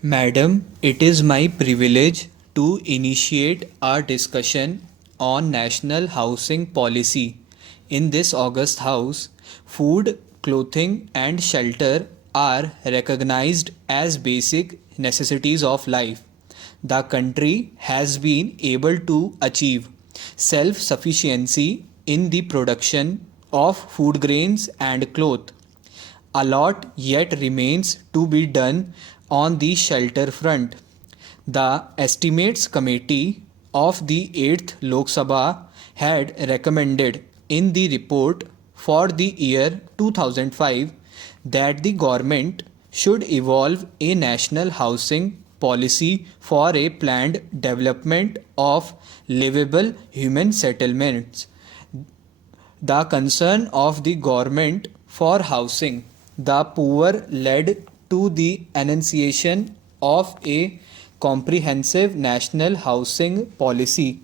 Madam, it is my privilege to initiate our discussion on national housing policy. In this August House, food, clothing, and shelter are recognized as basic necessities of life. The country has been able to achieve self sufficiency in the production of food grains and cloth. A lot yet remains to be done on the shelter front. The Estimates Committee of the 8th Lok Sabha had recommended in the report for the year 2005 that the government should evolve a national housing policy for a planned development of livable human settlements. The concern of the government for housing the poor led to the enunciation of a comprehensive national housing policy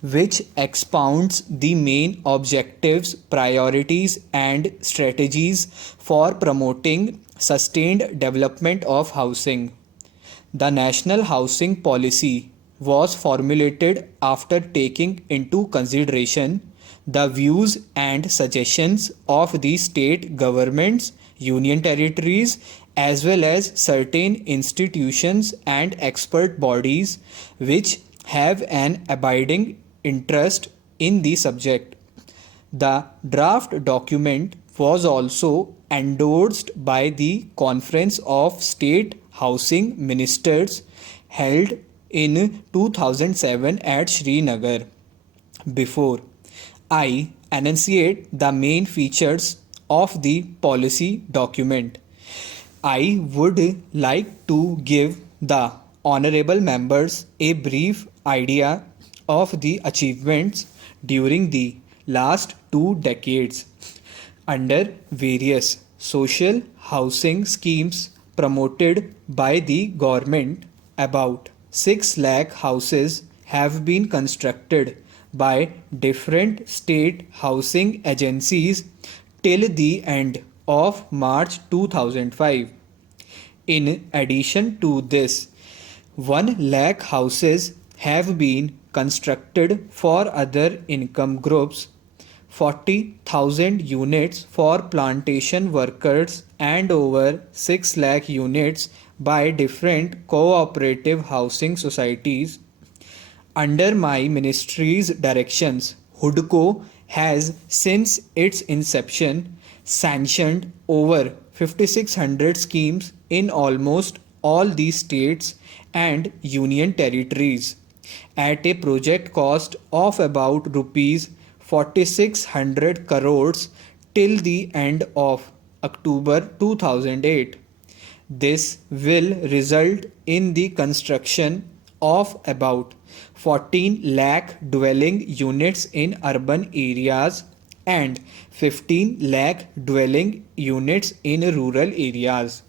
which expounds the main objectives, priorities, and strategies for promoting sustained development of housing. The National Housing Policy was formulated after taking into consideration the views and suggestions of the state governments, union territories, as well as certain institutions and expert bodies which have an abiding interest in the subject. The draft document was also endorsed by the Conference of State Housing Ministers held in 2007 at Srinagar. Before I enunciate the main features of the policy document, I would like to give the honorable members a brief idea of the achievements during the last 2 decades under various social housing schemes promoted by the government. About 6 lakh houses have been constructed by different state housing agencies till the end of March 2005. In addition to this, 1 lakh houses have been constructed for other income groups, 40,000 units for plantation workers, and over 6 lakh units by different cooperative housing societies. Under my ministry's directions, HUDCO has, since its inception, sanctioned over 5,600 schemes in almost all the states and union territories at a project cost of about rupees 4,600 crores till the end of October 2008. This will result in the construction of about 14 lakh dwelling units in urban areas and 15 lakh dwelling units in rural areas.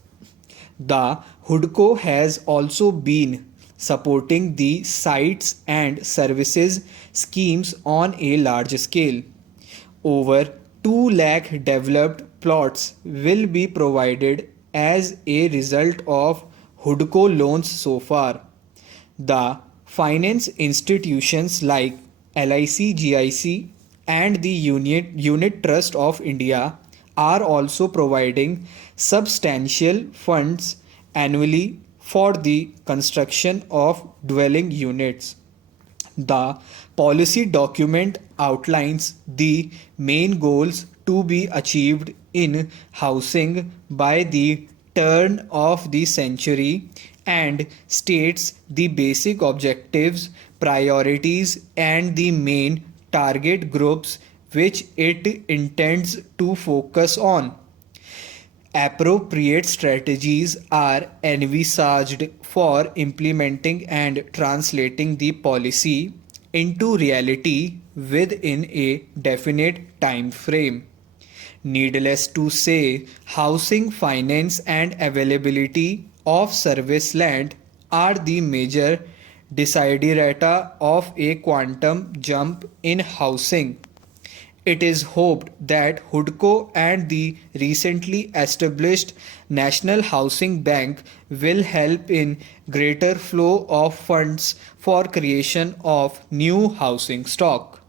The HUDCO has also been supporting the sites and services schemes on a large scale. Over 2 lakh developed plots will be provided as a result of HUDCO loans so far. The finance institutions like LIC, GIC, and the Unit Trust of India are also providing substantial funds annually for the construction of dwelling units. The policy document outlines the main goals to be achieved in housing by the turn of the century and states the basic objectives, priorities, and the main target groups which it intends to focus on. Appropriate strategies are envisaged for implementing and translating the policy into reality within a definite time frame. Needless to say, housing finance and availability of service land are the major desiderata of a quantum jump in housing. It is hoped that HUDCO and the recently established National Housing Bank will help in greater flow of funds for creation of new housing stock.